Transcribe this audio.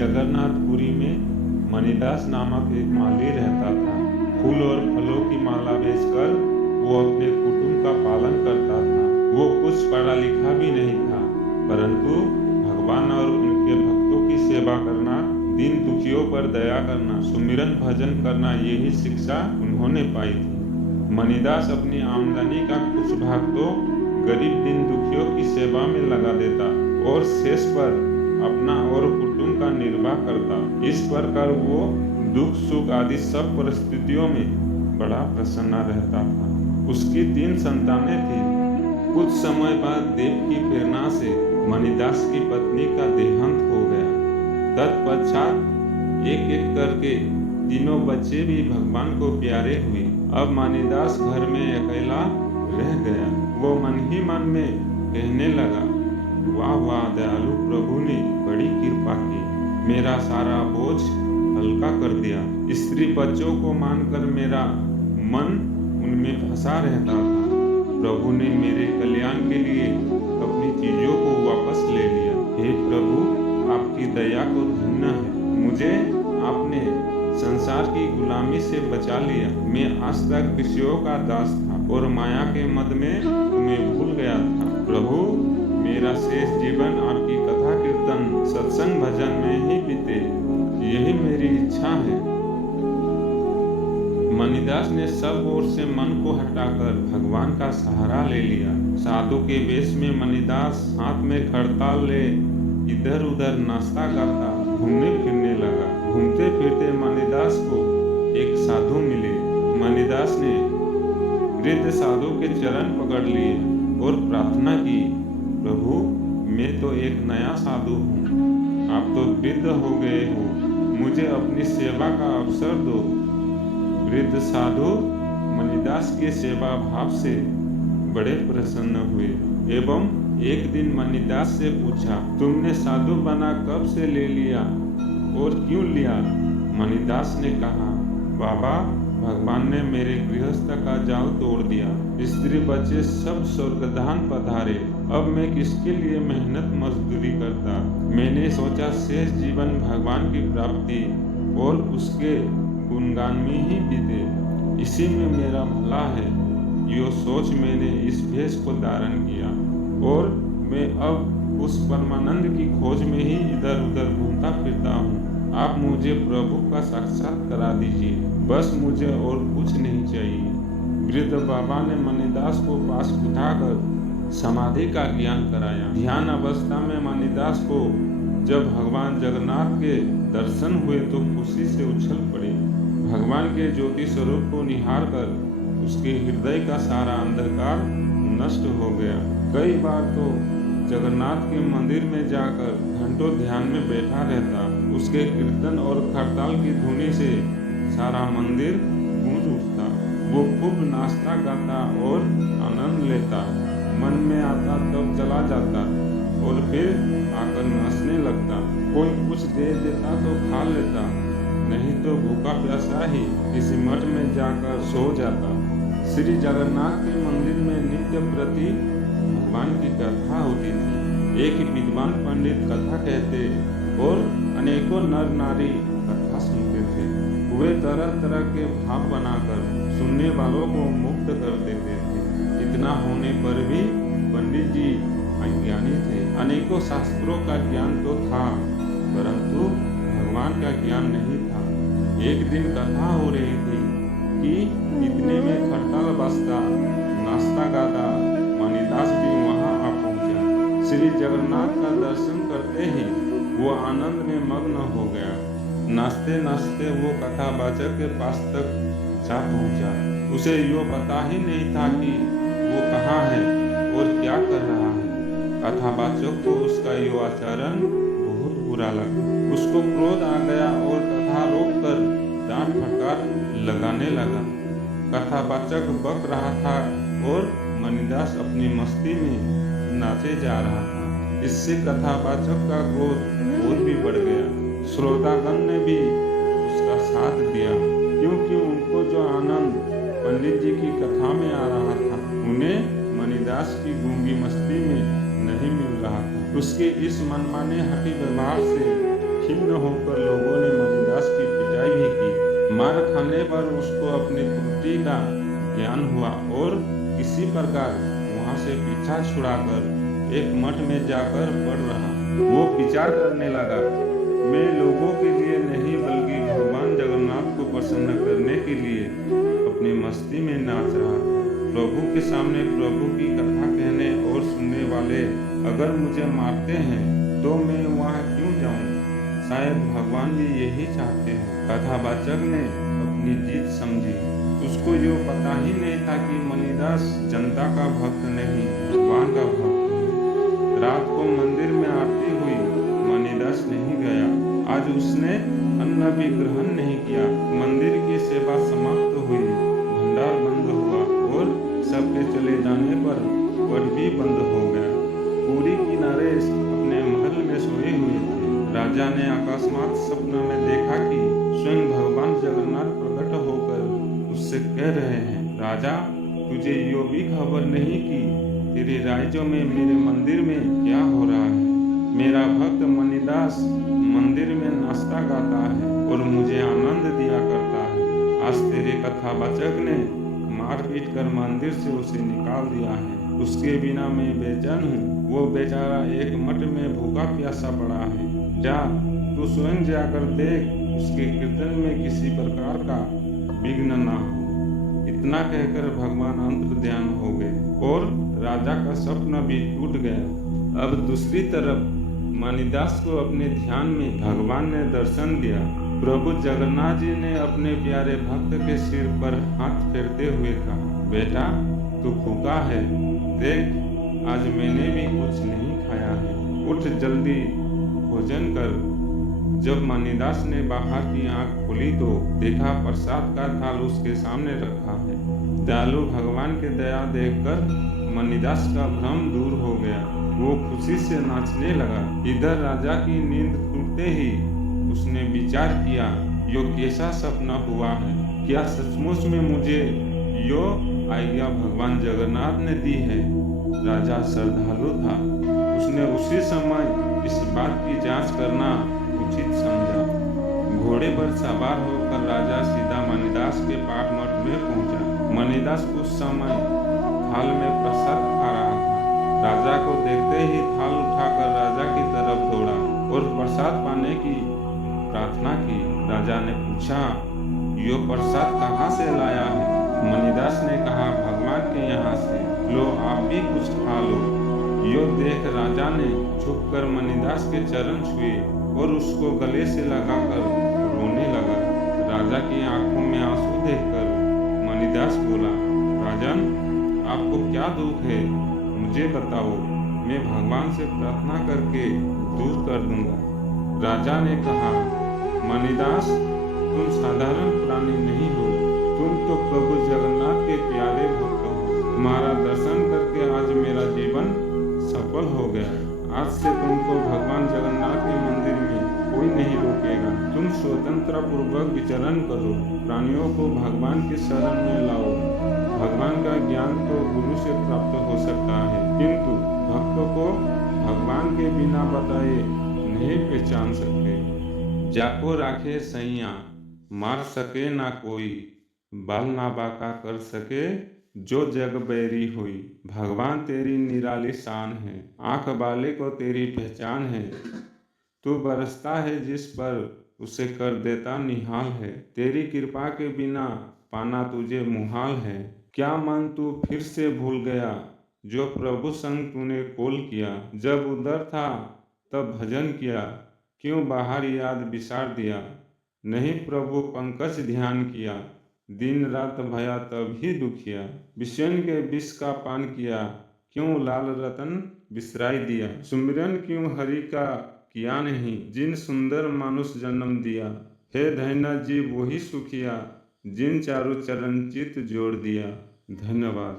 जगन्नाथपुरी में मणिदास नामक एक माली रहता था। फूल और फलों की माला बेचकर वो अपने कुटुंब का पालन करता था। वो कुछ पढ़ा लिखा भी नहीं था, परंतु भगवान और उनके भक्तों की सेवा करना, दीन दुखियों पर दया करना, सुमिरन भजन करना, यही शिक्षा उन्होंने पाई थी। मणिदास अपनी आमदनी का कुछ भाग तो गरीब दीन दुखियों की सेवा में लगा देता और शेष पर अपना और कुटुंब का निर्वाह करता। इस प्रकार वो दुख सुख आदि सब परिस्थितियों में बड़ा प्रसन्न रहता था। उसकी 3 संतानें थी। कुछ समय बाद देव की प्रेरणा से मणिदास की पत्नी का देहांत हो गया। तत्पश्चात एक एक करके तीनों बच्चे भी भगवान को प्यारे हुए। अब मणिदास घर में अकेला रह गया। वो मन ही मन में कहने लगा, वाह वाह, दयालु प्रभु ने बड़ी कृपा की, मेरा सारा बोझ हल्का कर दिया। स्त्री बच्चों को मानकर मेरा मन उनमें फंसा रहता था। प्रभु ने मेरे कल्याण के लिए अपनी चीजों को वापस ले लिया। हे प्रभु, आपकी दया को धन्य है। मुझे आपने संसार की गुलामी से बचा लिया। मैं आज तक विषयों का दास था और माया के मद में तुम्हें भूल गया था। प्रभु, मेरा शेष जीवन आपकी कथा कीर्तन सत्संग भजन में ही बीते, यही मेरी इच्छा है। मणिदास ने सब ओर से मन को हटाकर भगवान का सहारा ले लिया। साधु के वेश में मणिदास हाथ में खड़ताल ले इधर उधर नाश्ता करता घूमने फिरने लगा। घूमते फिरते मणिदास को एक साधु मिले। मणिदास ने वृद्ध साधु के चरण पकड़ लिए और प्रार्थना की, प्रभु, मैं तो एक नया साधु हूँ, आप तो वृद्ध हो गए हो, मुझे अपनी सेवा का अवसर दो। वृद्ध साधु मणिदास के सेवा भाव से बड़े प्रसन्न हुए एवं एक दिन मणिदास से पूछा, तुमने साधु बना कब से ले लिया और क्यों लिया? मणिदास ने कहा, बाबा, भगवान ने मेरे गृहस्थ का जाल तोड़ दिया। स्त्री बच्चे सब स्वर्गधाम पधारे। अब मैं किसके लिए मेहनत मजदूरी करता? मैंने सोचा शेष जीवन भगवान की प्राप्ति और उसके गुणगान में ही बीते, इसी में मेरा भला है। यो सोच मैंने इस भेष को धारण किया और मैं अब उस परमानंद की खोज में ही इधर उधर घूमता फिरता हूँ। आप मुझे प्रभु का साक्षात करा दीजिए, बस मुझे और कुछ नहीं चाहिए। वृद्ध बाबा ने मणिदास को पास बिठाकर समाधि का ज्ञान कराया। ध्यान अवस्था में मणिदास को जब भगवान जगन्नाथ के दर्शन हुए तो खुशी से उछल पड़े। भगवान के ज्योति स्वरूप को निहार कर उसके हृदय का सारा अंधकार नष्ट हो गया। कई बार तो जगन्नाथ के मंदिर में जाकर घंटों ध्यान में बैठा रहता। उसके कीर्तन और खड़ताल की धुनी से सारा मंदिर गूंज उठता। वो खूब नाचता गाता और आनंद लेता। मन में आता तब चला जाता और फिर आकर नाचने लगता। कोई कुछ दे देता तो खा लेता, नहीं तो भूखा प्यासा ही किसी मठ में जाकर सो जाता। श्री जगन्नाथ के मंदिर में नित्य प्रति भगवान की कथा होती थी। एक विद्वान पंडित कथा कहते और अनेकों नर नारी कथा सुनते थे। वे तरह तरह के भाव बनाकर सुनने वालों को मुक्त कर देते थे। इतना होने पर भी पंडित जी अज्ञानी थे। अनेकों शास्त्रों का ज्ञान तो था, परंतु भगवान का ज्ञान नहीं था। एक दिन कथा हो रही थी कि इतने में खड़ताल बजता, नाश्ता गाता मणिदास भी वहां आ पहुंचा। श्री जगन्नाथ का दर्शन करते ही वो आनंद में मग्न हो गया। नाचते नाचते वो कथावाचक के पास तक जा पहुंचा। उसे यो पता ही नहीं था कि वो कहाँ है और क्या कर रहा है। कथावाचक को उसका यो आचरण बहुत बुरा लगा। उसको क्रोध आ गया और कथा रोककर डांट फटकार लगाने लगा। कथावाचक बक रहा था और मणिदास अपनी मस्ती में नाचे जा रहा था। इससे कथावाचक का क्रोध और भी बढ़ गया। श्रोतागण ने भी उसका साथ दिया, क्योंकि उनको जो आनंद पंडित जी की कथा में आ रहा था, उन्हें मणिदास की गूंगी मस्ती में नहीं मिल रहा था। उसके इस मनमाने हठी व्यवहार से खिन्न होकर लोगों ने मणिदास की पिटाई भी की। मार खाने पर उसको अपनी त्रुटि का ज्ञान हुआ और किसी प्रकार वहां से पीछा छुड़ाकर एक मठ में जाकर पड़ रहा। वो विचार करने लगा, मैं लोगों के लिए नहीं बल्कि भगवान जगन्नाथ को प्रसन्न करने के लिए अपनी मस्ती में नाच रहा था। प्रभु के सामने प्रभु की कथा कहने और सुनने वाले अगर मुझे मारते हैं तो मैं वहां क्यों जाऊं? शायद भगवान भी यही चाहते हैं। कथावाचक ने अपनी जीत समझी। उसको यो पता ही नहीं था कि मणिदास जनता का भक्त नहीं, भगवान का भक्त है। रात को मंदिर में आरती हुई, मणिदास नहीं गया। आज उसने अन्न भी ग्रहण नहीं किया। मंदिर की सेवा समाप्त हुई, भंडार बंद हुआ और सबके चले जाने पर पट भी बंद हो गया। पूरी की नरेश अपने महल में सोए हुए थे। राजा ने अकस्मात सपने में देखा कि स्वयं भगवान जगन्नाथ प्रकट होकर उससे कह रहे हैं, राजा, तुझे यो भी खबर नहीं कि तेरे राज्यों में मेरे मंदिर में क्या हो रहा है? मेरा भक्त मणिदास मंदिर में नाचता गाता है और मुझे आनंद दिया करता है। आज तेरे कथावाचक ने मार पीट कर मंदिर से उसे निकाल दिया है। उसके बिना मैं बेचैन हूँ। वो बेचारा एक मठ में भूखा प्यासा पड़ा है। जा, तू स्वयं जाकर देख, उसके कीर्तन में किसी प्रकार का विघ्न न हो। इतना कहकर भगवान अंतर्ध्यान हो गए और राजा का स्वप्न भी टूट गया। अब दूसरी तरफ मणिदास को अपने ध्यान में भगवान ने दर्शन दिया। प्रभु जगन्नाथ जी ने अपने प्यारे भक्त के सिर पर हाथ फेरते हुए कहा, बेटा, तू भूखा है, देख, आज मैंने भी कुछ नहीं खाया है, उठ जल्दी भोजन कर। जब मणिदास ने बाहर की आंख खोली तो देखा प्रसाद का थाल उसके सामने रखा है। दयालु भगवान की दया देखकर मणिदास का भ्रम दूर हो गया। वो खुशी से नाचने लगा। इधर राजा की नींद टूटते ही उसने विचार किया, यो कैसा सपना हुआ है? क्या सचमुच में मुझे यो आज्ञा भगवान जगन्नाथ ने दी है? राजा श्रद्धालु था। उसने उसी समय इस बात की जांच करना उचित समझा। घोड़े पर सवार होकर राजा सीधा मणिदास के पाठ मठ में पहुंचा। मणिदास उस समय थाल में प्रसाद खा रहा था। राजा को देखते ही थाल उठाकर राजा की तरफ दौड़ा और प्रसाद पाने की प्रार्थना की। राजा ने पूछा, यो प्रसाद कहाँ से लाया है? मणिदास ने कहा, भगवान के यहाँ से। लो, आप भी कुछ खा लो। यो देख राजा ने झुककर मणिदास के चरण छुए और उसको गले से लगाकर रोने लगा। राजा की आंखों में आंसू देखकर मणिदास बोला, राजन, आपको क्या दुख है? मुझे बताओ, मैं भगवान से प्रार्थना करके दूर कर दूंगा। राजा ने कहा, मणिदास, तुम साधारण प्राणी नहीं हो, तुम तो प्रभु जगन्नाथ के प्यारे भक्त हो। तुम्हारा दर्शन करके आज मेरा जीवन सफल हो गया। आज से तुमको भगवान जगन्नाथ के मंदिर में कोई नहीं रोकेगा। तुम स्वतंत्र पूर्वक विचरण करो, प्राणियों को भगवान की शरण में लाओ। भगवान का ज्ञान तो गुरु से प्राप्त हो सकता है, किंतु भक्त को भगवान के बिना बताए नहीं पहचान सकते। जाको राखे सैया, मार सके ना कोई, बाल ना बाका कर सके जो जग बैरी हुई। भगवान तेरी निराली शान है, आंख वाले को तेरी पहचान है। तू बरसता है जिस पर उसे कर देता निहाल है। तेरी कृपा के बिना पाना तुझे मुहाल है। क्या मन तू फिर से भूल गया जो प्रभु संग तूने कोल किया? जब उधर था तब भजन किया, क्यों बाहर याद बिसार दिया? नहीं प्रभु पंकज ध्यान किया, दिन रात भया तब ही दुखिया। विषण के विष का पान किया, क्यों लाल रतन बिसराई दिया? सुमिरन क्यों हरि का किया नहीं, जिन सुंदर मानुष जन्म दिया? हे धन्य जीव वही सुखिया, जिन चारों चरण चित जोड़ दिया। धन्यवाद।